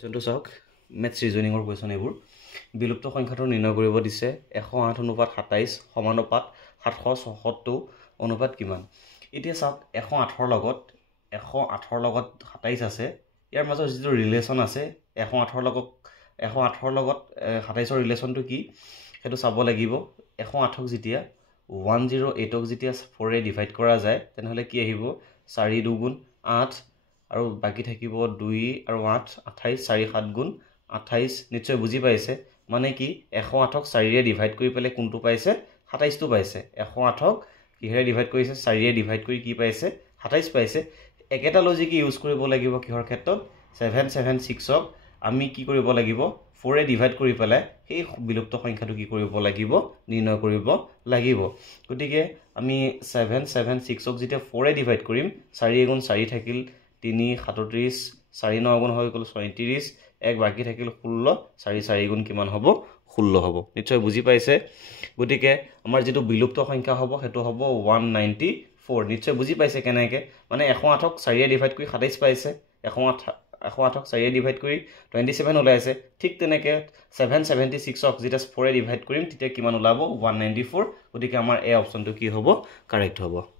কোৱেশ্যনটো চাওক maths ৰিজনিঙৰ question এইবোৰ বিলুপ্ত সংখ্যাটো নিৰ্ণয় কৰিব দিছে 108 অনুপাত 27 সমানুপাত 776 অনুপাত কিমান এতিয়া চাওক 108 ৰ লগত 27 আছে ইয়াৰ মাজত যিটো ৰিলেশ্যন আছে 108 ৰ লগত 27 ৰ ৰিলেশ্যনটো কি সেইটো চাব লাগিব 108ক যেতিয়া 108ক যেতিয়া 4 এ ডিভাইড কৰা যায় তেনেহলে কি আহিব 4 2 8 আৰু বাকি থাকিব 2 আৰু 8 28 4 7 গুণ 28 নিশ্চয় বুজি পাইছে মানে কি 108ক 4 এ ডিভাইড কৰি পেলে কোনটো পাইছে 27 টো পাইছে 108ক কিহেৰে ডিভাইড কৰিছে 4 এ ডিভাইড কৰি কি পাইছে 27 পাইছে একেটা লজিক ইউজ কৰিব লাগিব কিহৰ ক্ষেত্ৰত 776ক আমি কি কৰিব লাগিব 4 এ ডিভাইড কৰি পেলাই এই বিলুপ্ত সংখ্যাটো কি কৰিব লাগিব নিৰ্ণয় কৰিব লাগিব গতিকে আমি 776ক যেতিয়া 4 এ ডিভাইড কৰিম 4 গুণ 4 থাকিল 3 37 4 9 গুণ হৈ গল 37 এক বাকি থাকিল 16 4 4 গুণ কিমান হ'ব 16 হ'ব নিশ্চয় বুজি পাইছে গতিকে আমাৰ যেটো বিলুপ্ত সংখ্যা হ'ব হেতু হ'ব 194 নিশ্চয় বুজি পাইছে কেনেকে মানে 108ক 4 এ ডিভাইড কৰি 27 পাইছে 108ক 4 এ ডিভাইড কৰি 27 ওলাইছে ঠিক তেনেকে 776ক যেটা 4 এ ডিভাইড কৰিম তেতিয়া কিমান ওলাব 194 গতিকে আমাৰ এই অপচনটো কি হ'ব কাৰেক্ট হ'ব